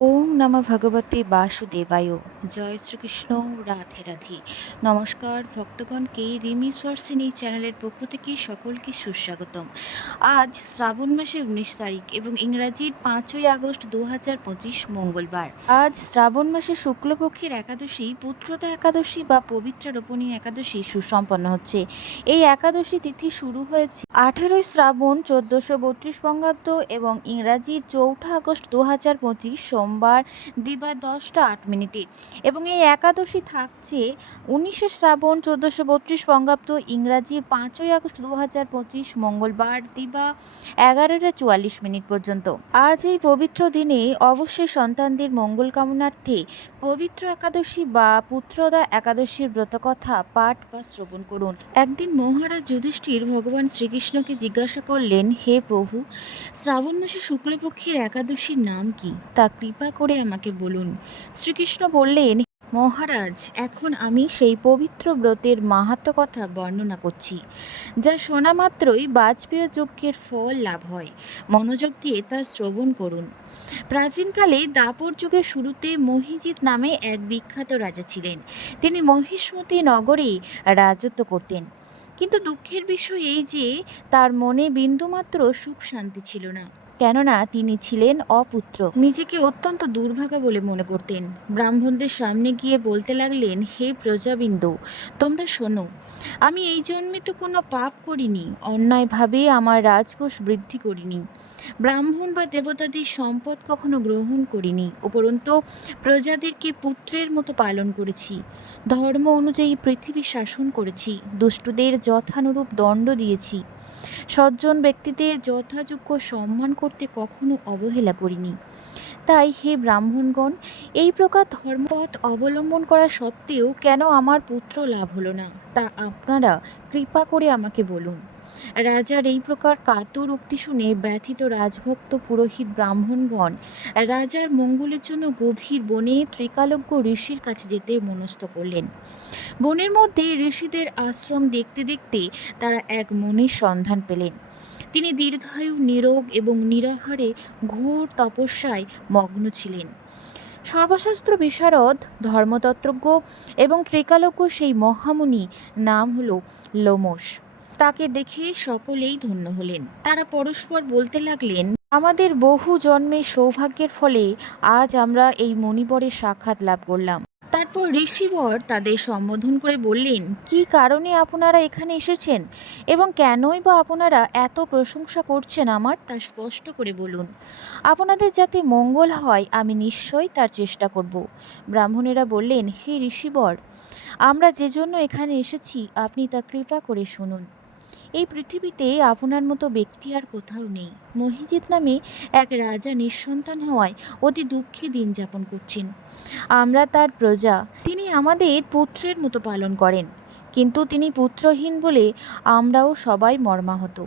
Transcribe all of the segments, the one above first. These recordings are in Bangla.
ওম নমঃ ভগবতে বাসুদেবায়। জয় শ্রীকৃষ্ণ, রাধে রাধে। নমস্কার ভক্তগণকে রিমি ওয়ার্সিন এই চ্যানেলের পক্ষ থেকে সকলকে সুস্বাগতম। আজ শ্রাবণ মাসের উনিশ তারিখ এবং ইংরাজির পাঁচই আগস্ট দু হাজার পঁচিশ মঙ্গলবার। আজ শ্রাবণ মাসে শুক্লপক্ষের একাদশী, পুত্রতা একাদশী বা পবিত্র রোপণী একাদশী সুসম্পন্ন হচ্ছে। এই একাদশী তিথি শুরু হয়েছে আঠেরোই শ্রাবণ চোদ্দশো বত্রিশ বঙ্গাব্দ এবং ইংরাজির চৌঠা আগস্ট দু হাজার পঁচিশ সোমবার দিবা দশটা আট মিনিটে। এবং এই একাদশী থাকছে উনিশে শ্রাবণ চোদ্দোশো বত্রিশ বঙ্গাব্দ ইংরাজির পাঁচই আগস্ট দু হাজার পঁচিশ মঙ্গলবার দিবা এগারোটা চুয়াল্লিশ মিনিট পর্যন্ত। আজ এই পবিত্র দিনে অবশ্যই সন্তানদের মঙ্গল কামনার্থে পবিত্র একাদশী বা পুত্রদা একাদশীর ব্রতকথা পাঠ বা শ্রবণ করুন। একদিন মহারাজ যুধিষ্ঠির ভগবান শ্রীকৃষ্ণকে জিজ্ঞাসা করলেন, হে প্রভু, শ্রাবণ মাসে শুক্লপক্ষের একাদশীর নাম কি? তা করে আমাকে বলুন। শ্রীকৃষ্ণ বললেন, মহারাজ, এখন আমি সেই পবিত্র ব্রতের মাহাত্ম কথা বর্ণনা করছি, যা শোনা মাত্রই বাজপেয় যজ্ঞের ফল লাভ হয়। মনোযোগ দিয়ে তা শ্রবণ করুন। প্রাচীনকালে দাপর যুগের শুরুতে মহিজিৎ নামে এক বিখ্যাত রাজা ছিলেন। তিনি মহিষ্মতি নগরে রাজত্ব করতেন। কিন্তু দুঃখের বিষয় এই যে, তার মনে বিন্দুমাত্র সুখ শান্তি ছিল না। কেননা তিনি ছিলেন অপুত্র। নিজেকে অত্যন্ত দুর্ভাগা বলে মনে করতেন। ব্রাহ্মণদের সামনে গিয়ে বলতে লাগলেন, হে প্রজাবিন্দু, তোমরা শোনো, আমি এই জন্মে তো কোনো পাপ করিনি, অন্যায়ভাবে আমার রাজকোষ বৃদ্ধি করিনি। ব্রাহ্মণ বা দেবতাদের সম্পদ কখনো গ্রহণ করিনি, উপরন্তু প্রজাদেরকে পুত্রের মতো পালন করেছি। ধর্ম অনুযায়ী পৃথিবী শাসন করেছি, দুষ্টদের যথানুরূপ দণ্ড দিয়েছি। সজ্জন ব্যক্তিদের যথাযোগ্য সম্মান করতে কখনো অবহেলা করিনি। তাই হে ব্রাহ্মণগণ, এই প্রকার ধর্মপথ অবলম্বন করা সত্ত্বেও কেন আমার পুত্র লাভ হলো না? তা আপনারা কৃপা করে আমাকে বলুন। রাজার এই প্রকার কাতর উক্তি শুনে ব্যথিত রাজভক্ত পুরোহিত ব্রাহ্মণগণ রাজার মঙ্গলের জন্য গভীর বনে ত্রিকালজ্ঞ ঋষির কাছে যেতে মনস্থ করলেন। বনের মধ্যে ঋষিদের আশ্রম দেখতে দেখতে তারা এক মনির সন্ধান পেলেন। তিনি দীর্ঘায়ু, নিরোগ এবং নিরাহারে ঘোর তপস্যায় মগ্ন ছিলেন। সর্বশাস্ত্র বিশারদ, ধর্মতত্ত্বজ্ঞ এবং ত্রিকালজ্ঞ সেই মহামুনি নাম হল লোমস তাকে দেখে সকলেই ধন্য হলেন। তারা পরস্পর বলতে লাগলেন, আমাদের বহু জন্মের সৌভাগ্যের ফলে আজ আমরা এই মণিবরের সাক্ষাৎ লাভ করলাম। তারপর ঋষিবর তাদের সম্বোধন করে বললেন, কি কারণে আপনারা এখানে এসেছেন? এবং কেনই বা আপনারা এত প্রশংসা করছেন আমার? তা স্পষ্ট করে বলুন, আপনাদের যাতে মঙ্গল হয়, আমি নিশ্চয়ই তার চেষ্টা করব। ব্রাহ্মণেরা বললেন, হে ঋষিবর, আমরা যে জন্য এখানে এসেছি, আপনি তা কৃপা করে শুনুন। এই পৃথিবীতে আপনার মতো ব্যক্তি আর কোথাও নেই। মহিজিৎ নামে এক রাজা নিঃসন্তান হওয়ায় অতি দুঃখে দিন যাপন করছেন। আমরা তার প্রজা। তিনি আমাদের পুত্রের মতো পালন করেন। কিন্তু তিনি পুত্রহীন বলে আমরাও সবাই মর্মাহত।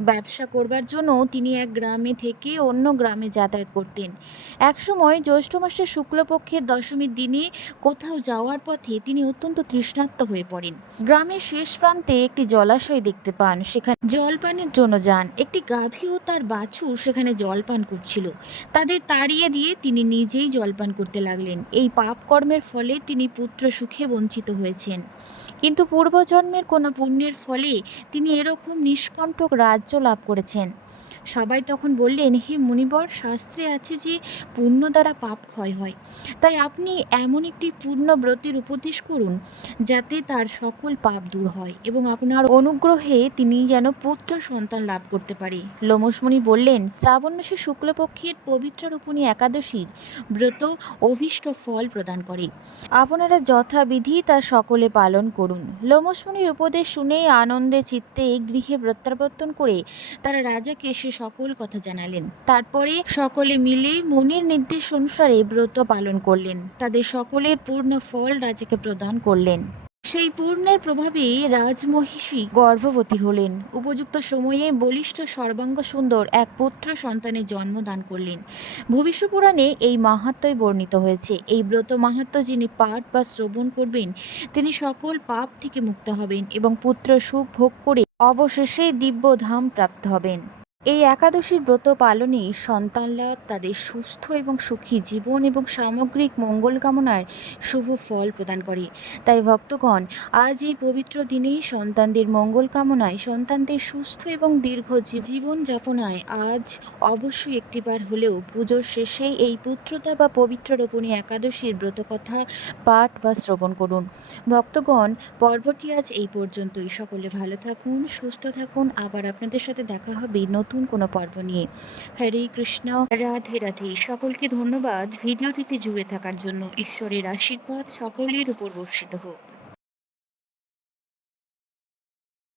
ব্যবসা করবার জন্য তিনি এক গ্রামে থেকে অন্য গ্রামে যাতায়াত করতেন। একসময় জ্যৈষ্ঠ মাসের শুক্লপক্ষের দশমীর দিনে কোথাও যাওয়ার পথে তিনি অত্যন্ত তৃষ্ণার্ত হয়ে পড়েন। গ্রামের শেষ প্রান্তে একটি জলাশয় দেখতে পান, সেখানে জলপানের জন্য যান। একটি গাভী ও তার বাছুর সেখানে জলপান করছিল। তাদের তাড়িয়ে দিয়ে তিনি নিজেই জলপান করতে লাগলেন। এই পাপ কর্মের ফলে তিনি পুত্র সুখে বঞ্চিত হয়েছেন। কিন্তু পূর্বজন্মের কোনো পুণ্যের ফলে তিনি এরকম নিষ্কণ্টক রাজ্য লাভ করেছেন। সবাই তখন বললেন, হে মুনিবর, শাস্ত্রে আছে যে পুণ্য দ্বারা পাপ ক্ষয় হয়। তাই আপনি এমন একটি পূর্ণ ব্রতের উপদেশ করুন, যাতে তার সকল পাপ দূর হয় এবং আপনার অনুগ্রহে তিনি যেন পুত্র সন্তান লাভ করতে পারে। লোমসমণি বললেন, শ্রাবণ মাসে শুক্লপক্ষের পবিত্র রূপণী একাদশীর ব্রত অভীষ্ট ফল প্রদান করে। আপনারা যথাবিধি তা সকলে পালন করুন। লোমসমণির উপদেশ শুনে আনন্দে চিত্তে গৃহে প্রত্যাবর্তন করে তারা রাজাকে সে সকল কথা জানালেন। তারপরে সকলে মিলে মুনির নির্দেশ অনুসারে ব্রত পালন করলেন। তাদের সকলের পূর্ণ ফল রাজাকে প্রদান করলেন। সেই পূর্ণের প্রভাবে রাজমহিষী গর্ভবতী হলেন। উপযুক্ত সময়ে বলিষ্ঠ সর্বাঙ্গ সুন্দর এক পুত্র সন্তানের জন্ম দান করলেন। ভবিষ্য পুরাণে এই মাহাত্ম্যই বর্ণিত হয়েছে। এই ব্রত মাহাত্ম্য যিনি পাঠ বা শ্রবণ করবেন, তিনি সকল পাপ থেকে মুক্ত হবেন এবং পুত্র সুখ ভোগ করে অবশেষে দিব্য ধাম প্রাপ্ত হবেন। এই একাদশীর ব্রত পালনে সন্তান লাভ তাদের সুস্থ এবং সুখী জীবন এবং সামগ্রিক মঙ্গল কামনার শুভ ফল প্রদান করে। তাই ভক্তগণ, আজ এই পবিত্র দিনেই সন্তানদের মঙ্গল কামনায়, সন্তানদের সুস্থ এবং দীর্ঘ জীবন যাপনায় আজ অবশ্যই একটিবার হলেও পুজোর শেষে এই পুত্রতা বা পবিত্র রোপণী একাদশীর ব্রতকথা পাঠ বা শ্রবণ করুন। ভক্তগণ, পর্বটি আজ এই পর্যন্তই। সকলে ভালো থাকুন, সুস্থ থাকুন। আবার আপনাদের সাথে দেখা হবে নতুন কোনো পর্ব নিয়ে। হরে কৃষ্ণ। রাধে রাধে। সকলকে ধন্যবাদ। ভিডিওটিতে জুড়ে থাকার জন্য ঈশ্বরের আশীর্বাদ সকলের উপর বর্ষিত হোক।